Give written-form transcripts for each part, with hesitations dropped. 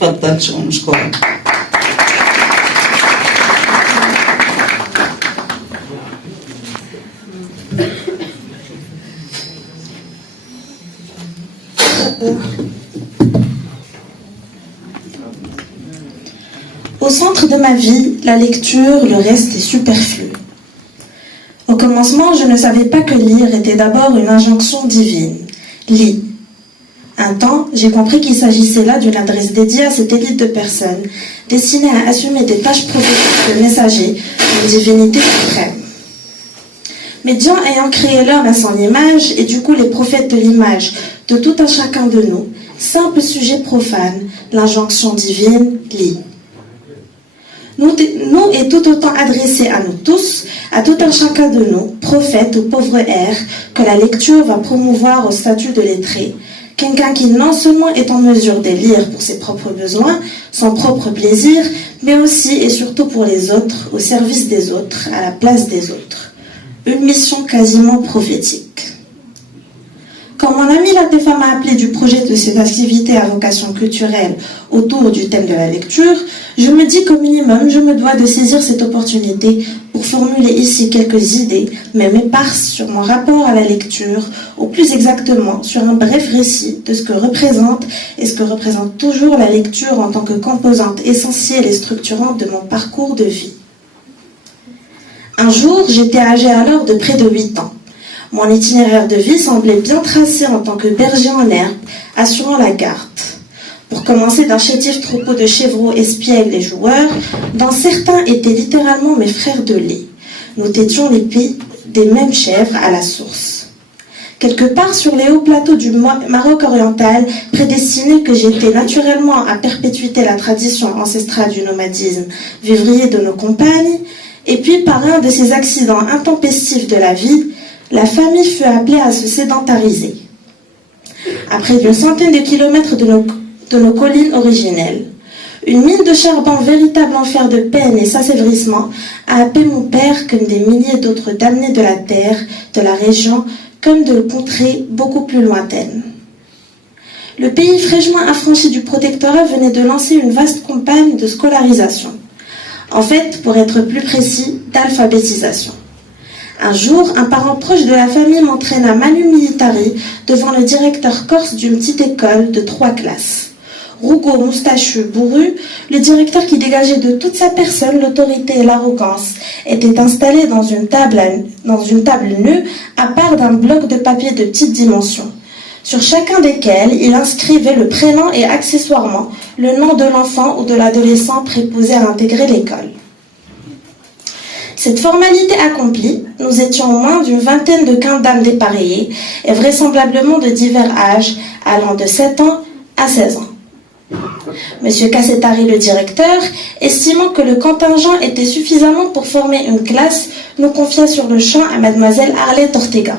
تفضل شو مشكورة. Au centre de ma vie, la lecture, le reste est superflu. Au commencement, je ne savais pas que lire était d'abord une injonction divine. Lis. Un temps, j'ai compris qu'il s'agissait là d'une adresse dédiée à cette élite de personnes, destinée à assumer des tâches prophétiques de messagers d'une divinité suprême. Mais Dieu ayant créé l'homme à son image, et du coup les prophètes de l'image de tout un chacun de nous, simple sujet profane, l'injonction divine, lis. Nous est tout autant adressé à nous tous, à tout un chacun de nous, prophètes ou pauvres airs, que la lecture va promouvoir au statut de lettré, quelqu'un qui non seulement est en mesure de lire pour ses propres besoins, son propre plaisir, mais aussi et surtout pour les autres, au service des autres, à la place des autres. Une mission quasiment prophétique. Quand mon ami Latefa m'a appelé du projet de cette activité à vocation culturelle autour du thème de la lecture, je me dis qu'au minimum, je me dois de saisir cette opportunité pour formuler ici quelques idées, même éparses, sur mon rapport à la lecture, ou plus exactement sur un bref récit de ce que représente et ce que représente toujours la lecture en tant que composante essentielle et structurante de mon parcours de vie. Un jour, j'étais âgée alors de près de 8 ans. Mon itinéraire de vie semblait bien tracé en tant que berger en herbe, assurant la garde. Pour commencer d'un chétif troupeau de chevreaux espiègles et joueurs, dont certains étaient littéralement mes frères de lait. Nous tétions les pieds des mêmes chèvres à la source. Quelque part sur les hauts plateaux du Maroc oriental, prédestiné que j'étais naturellement à perpétuer la tradition ancestrale du nomadisme, vivrier de nos compagnes, et puis par un de ces accidents intempestifs de la vie, la famille fut appelée à se sédentariser. À près d'une centaine de kilomètres de nos collines originelles, une mine de charbon véritable enfer de peine et s'assèvrissement a happé mon père comme des milliers d'autres damnés de la terre, de la région, comme de contrées beaucoup plus lointaines. Le pays fraîchement affranchi du protectorat venait de lancer une vaste campagne de scolarisation. En fait, pour être plus précis, d'alphabétisation. Un jour, un parent proche de la famille m'entraîna manu militari devant le directeur corse d'une petite école de 3 classes. Rougo, moustachu, bourru, le directeur qui dégageait de toute sa personne l'autorité et l'arrogance était installé dans une table nue à part d'un bloc de papier de petite dimension, sur chacun desquels il inscrivait le prénom et accessoirement le nom de l'enfant ou de l'adolescent préposé à intégrer l'école. Cette formalité accomplie, nous étions moins d'une vingtaine de quindames dépareillés et vraisemblablement de divers âges, allant de 7 ans à 16 ans. Monsieur Cassetari, le directeur, estimant que le contingent était suffisamment pour former une classe, nous confia sur le champ à mademoiselle Arlette Ortega.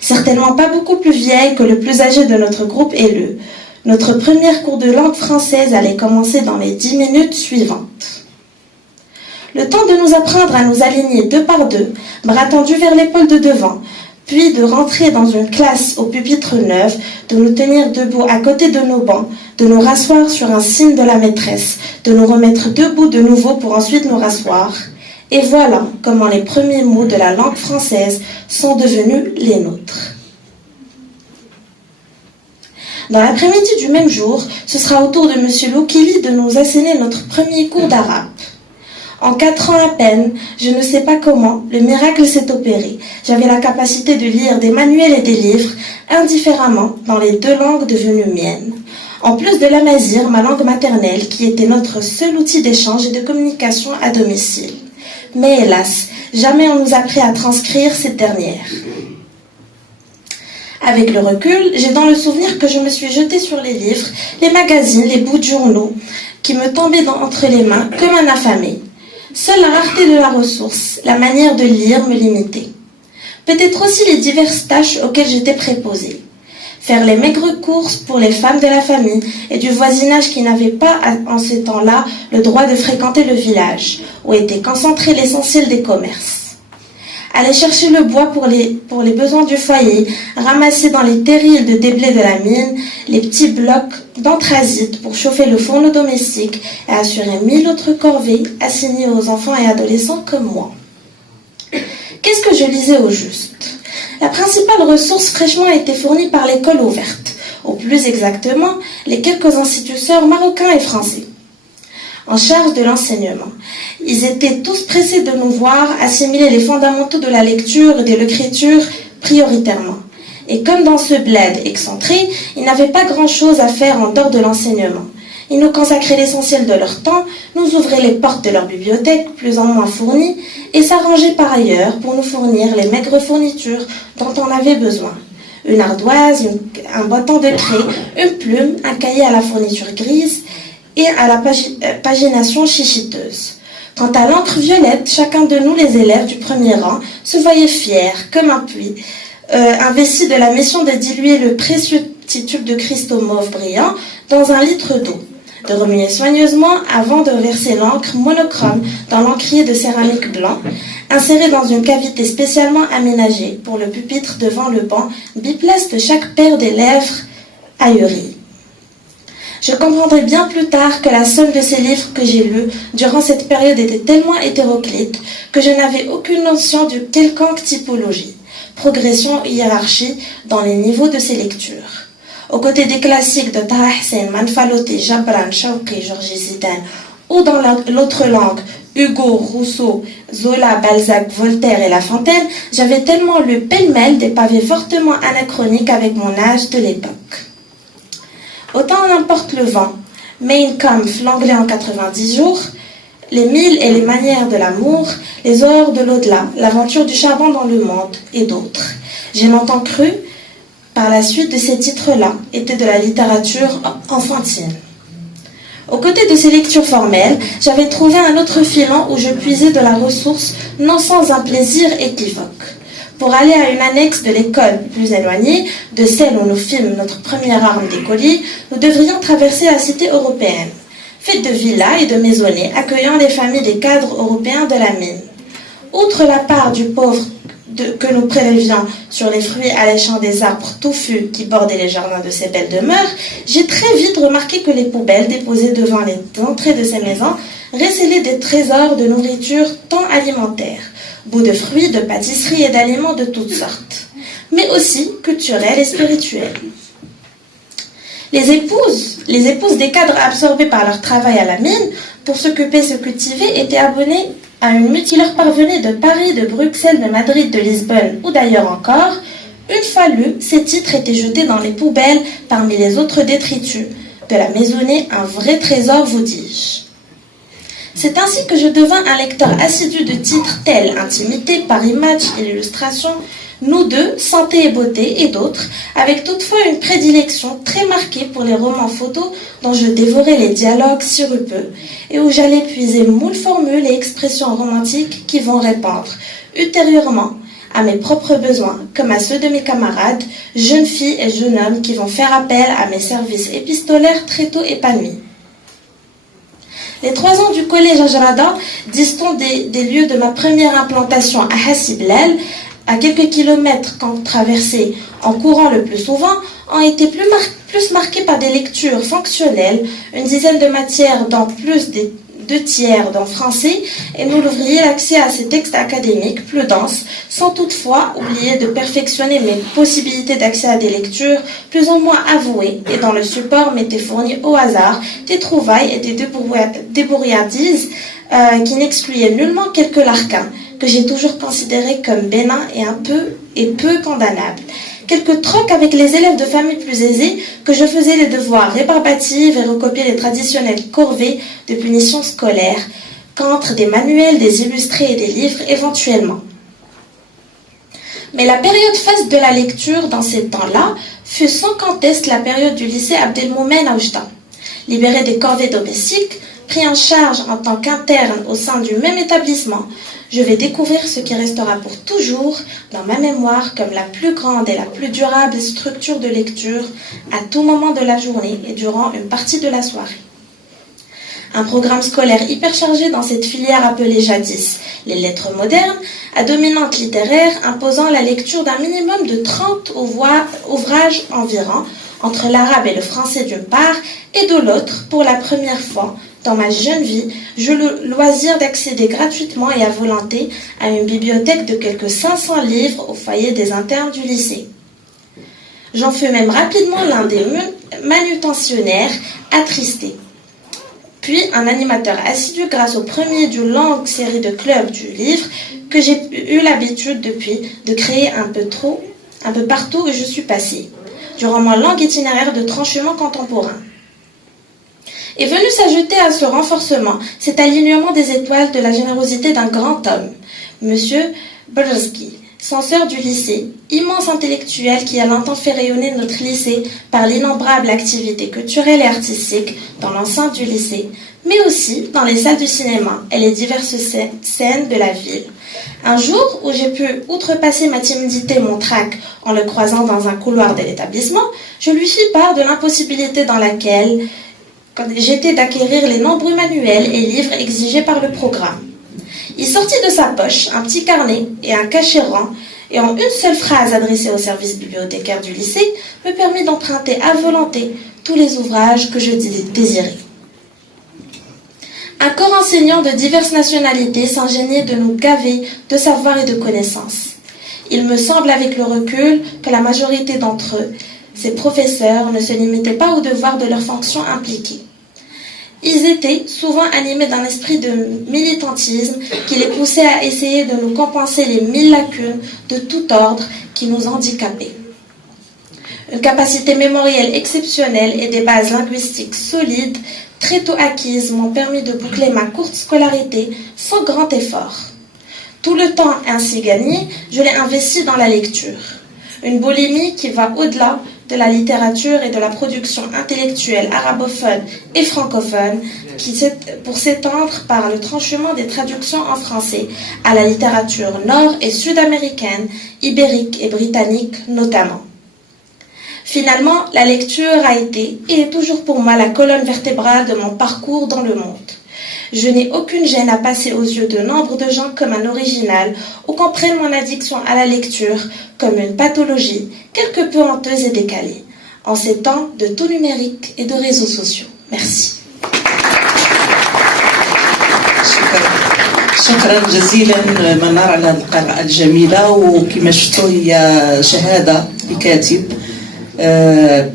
Certainement pas beaucoup plus vieille que le plus âgé de notre groupe élu. Notre premier cours de langue française allait commencer dans les 10 minutes suivantes. Le temps de nous apprendre à nous aligner 2 par 2, bras tendus vers l'épaule de devant, puis de rentrer dans une classe au pupitre neuf, de nous tenir debout à côté de nos bancs, de nous rasseoir sur un signe de la maîtresse, de nous remettre debout de nouveau pour ensuite nous rasseoir. Et voilà comment les premiers mots de la langue française sont devenus les nôtres. Dans l'après-midi du même jour, ce sera au tour de M. Loukili de nous asséner notre premier cours d'arabe. En 4 ans à peine, je ne sais pas comment, le miracle s'est opéré. J'avais la capacité de lire des manuels et des livres, indifféremment, dans les 2 langues devenues miennes. En plus de l'amazigh, ma langue maternelle, qui était notre seul outil d'échange et de communication à domicile. Mais hélas, jamais on nous a appris à transcrire cette dernière. Avec le recul, j'ai dans le souvenir que je me suis jetée sur les livres, les magazines, les bouts de journaux, qui me tombaient entre les mains comme un affamé. Seule la rareté de la ressource, la manière de lire me limitait. Peut-être aussi les diverses tâches auxquelles j'étais préposée. Faire les maigres courses pour les femmes de la famille et du voisinage qui n'avaient pas, en ces temps-là, le droit de fréquenter le village, où était concentré l'essentiel des commerces. aller chercher le bois pour les besoins du foyer, ramasser dans les terrils de déblais de la mine les petits blocs d'anthracite pour chauffer le fourneau domestique et assurer 1000 autres corvées assignées aux enfants et adolescents comme moi. Qu'est-ce que je lisais au juste? La principale ressource fraîchement a été fournie par l'école ouverte, ou plus exactement, les quelques instituteurs marocains et français en charge de l'enseignement. Ils étaient tous pressés de nous voir assimiler les fondamentaux de la lecture et de l'écriture prioritairement. Et comme dans ce bled excentré, ils n'avaient pas grand-chose à faire en dehors de l'enseignement. Ils nous consacraient l'essentiel de leur temps, nous ouvraient les portes de leur bibliothèque, plus ou moins fournies, et s'arrangeaient par ailleurs pour nous fournir les maigres fournitures dont on avait besoin. Une ardoise, un bâton de craie, une plume, un cahier à la fourniture grise, et à la pagination chichiteuse. Quant à l'encre violette, chacun de nous, les élèves du premier rang, se voyait fier, comme un puits, investi de la mission de diluer le précieux petit tube de cristaux mauve brillant dans 1 litre d'eau, de remuer soigneusement avant de verser l'encre monochrome dans l'encrier de céramique blanc, inséré dans une cavité spécialement aménagée pour le pupitre devant le banc, biplace de chaque paire des lèvres ahuries. Je comprendrai bien plus tard que la somme de ces livres que j'ai lus durant cette période était tellement hétéroclite que je n'avais aucune notion de quelconque typologie, progression ou hiérarchie dans les niveaux de ces lectures. Aux côtés des classiques de Taha Hussein, Manfalotti, Jabran, Shawqi, Georges Zidane, ou dans l'autre langue, Hugo, Rousseau, Zola, Balzac, Voltaire et La Fontaine, j'avais tellement lu pêle-mêle des pavés fortement anachroniques avec mon âge de l'époque. Autant n'importe le vent, Mein Kampf, l'anglais en 90 jours, les 1000 et les manières de l'amour, les horreurs de l'au-delà, l'aventure du charbon dans le monde et d'autres. J'ai longtemps cru, par la suite de ces titres-là, étaient de la littérature enfantine. Aux côtés de ces lectures formelles, j'avais trouvé un autre filon où je puisais de la ressource, non sans un plaisir équivoque. Pour aller à une annexe de l'école plus éloignée, de celle où nous fîmes notre première arme d'écolier, nous devrions traverser la cité européenne, faite de villas et de maisonnées accueillant les familles des cadres européens de la mine. Outre la part du pauvre que nous prélevions sur les fruits alléchants des arbres touffus qui bordaient les jardins de ces belles demeures, j'ai très vite remarqué que les poubelles déposées devant les entrées de ces maisons recélaient des trésors de nourriture tant alimentaire, bouts de fruits, de pâtisseries et d'aliments de toutes sortes, mais aussi culturels et spirituels. Les épouses des cadres absorbés par leur travail à la mine, pour s'occuper, se cultiver, étaient abonnées à une multitude qui leur parvenait de Paris, de Bruxelles, de Madrid, de Lisbonne ou d'ailleurs encore. Une fois lus, ces titres étaient jetés dans les poubelles parmi les autres détritus de la maisonnée, un vrai trésor, vous dis-je. C'est ainsi que je devins un lecteur assidu de titres tels Intimité, Paris Match et l'illustration, Nous deux, Santé et Beauté et d'autres, avec toutefois une prédilection très marquée pour les romans photos dont je dévorais les dialogues sirupeux et où j'allais puiser moult formules et expressions romantiques qui vont répondre ultérieurement à mes propres besoins comme à ceux de mes camarades, jeunes filles et jeunes hommes qui vont faire appel à mes services épistolaires très tôt épanouis. Les 3 ans du collège à Jarada, distant des lieux de ma première implantation à Hassiblal, à quelques kilomètres qu'en traversée en courant le plus souvent, ont été plus marqués par des lectures fonctionnelles, une dizaine de matières dont plus des 2/3 dans français, et nous l'ouvriez l'accès à ces textes académiques plus denses, sans toutefois oublier de perfectionner mes possibilités d'accès à des lectures plus ou moins avouées, et dont le support m'était fourni au hasard des trouvailles et des débrouillardises qui n'excluaient nullement quelques larquins, que j'ai toujours considérés comme bénins et peu condamnables. Quelques trocs avec les élèves de familles plus aisées, que je faisais les devoirs rébarbatives et recopier les traditionnelles corvées de punition scolaire, qu'entre des manuels, des illustrés et des livres éventuellement. Mais la période faste de la lecture dans ces temps-là fut sans conteste la période du lycée Abdelmoumen à Oujda. Libéré des corvées domestiques, pris en charge en tant qu'interne au sein du même établissement, je vais découvrir ce qui restera pour toujours dans ma mémoire comme la plus grande et la plus durable structure de lecture à tout moment de la journée et durant une partie de la soirée. Un programme scolaire hyper chargé dans cette filière appelée jadis les lettres modernes, à dominante littéraire imposant la lecture d'un minimum de 30 ouvrages environ, entre l'arabe et le français d'une part, et de l'autre, pour la première fois dans ma jeune vie, j'eus le loisir d'accéder gratuitement et à volonté à une bibliothèque de quelques 500 livres au foyer des internes du lycée. J'en fus même rapidement l'un des manutentionnaires attristés. Puis un animateur assidu grâce au premier d'une longue série de clubs du livre que j'ai eu l'habitude depuis de créer un peu partout où je suis passée, durant mon long itinéraire de tranchement contemporain. Est venu s'ajouter à ce renforcement cet alignement des étoiles de la générosité d'un grand homme, M. Brzezinski, censeur du lycée, immense intellectuel qui a longtemps fait rayonner notre lycée par l'innombrable activité culturelle et artistique dans l'enceinte du lycée, mais aussi dans les salles de cinéma et les diverses scènes de la ville. Un jour où j'ai pu outrepasser ma timidité et mon trac en le croisant dans un couloir de l'établissement, je lui fis part de l'impossibilité dans laquelle j'étais d'acquérir les nombreux manuels et livres exigés par le programme. Il sortit de sa poche un petit carnet et un cachet-rang, et en une seule phrase adressée au service bibliothécaire du lycée, me permit d'emprunter à volonté tous les ouvrages que je désirais. Un corps enseignant de diverses nationalités s'ingéniait de nous gaver de savoir et de connaissances. Il me semble avec le recul que la majorité d'entre eux, ces professeurs, ne se limitaient pas au devoir de leurs fonctions impliquées. Ils étaient souvent animés d'un esprit de militantisme qui les poussait à essayer de nous compenser les 1000 lacunes de tout ordre qui nous handicapaient. Une capacité mémorielle exceptionnelle et des bases linguistiques solides, très tôt acquises, m'ont permis de boucler ma courte scolarité sans grand effort. Tout le temps ainsi gagné, je l'ai investi dans la lecture. Une boulimie qui va au-delà de la littérature et de la production intellectuelle arabophone et francophone pour s'étendre par le tranchement des traductions en français à la littérature nord- et sud-américaine, ibérique et britannique notamment. Finalement, la lecture a été et est toujours pour moi la colonne vertébrale de mon parcours dans le monde. Je n'ai aucune gêne à passer aux yeux de nombre de gens comme un original ou qu'on prenne mon addiction à la lecture comme une pathologie quelque peu honteuse et décalée, en ces temps de tout numérique et de réseaux sociaux. Merci. شكرا جزيلا منار على هذه القراءة الجميلة، وكما شفتوا هي شهادة لكاتب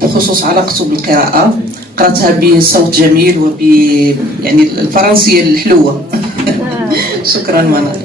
بخصوص علاقته بالقراءة. قرأتها بصوت جميل يعني الفرنسية الحلوة. شكرا منار.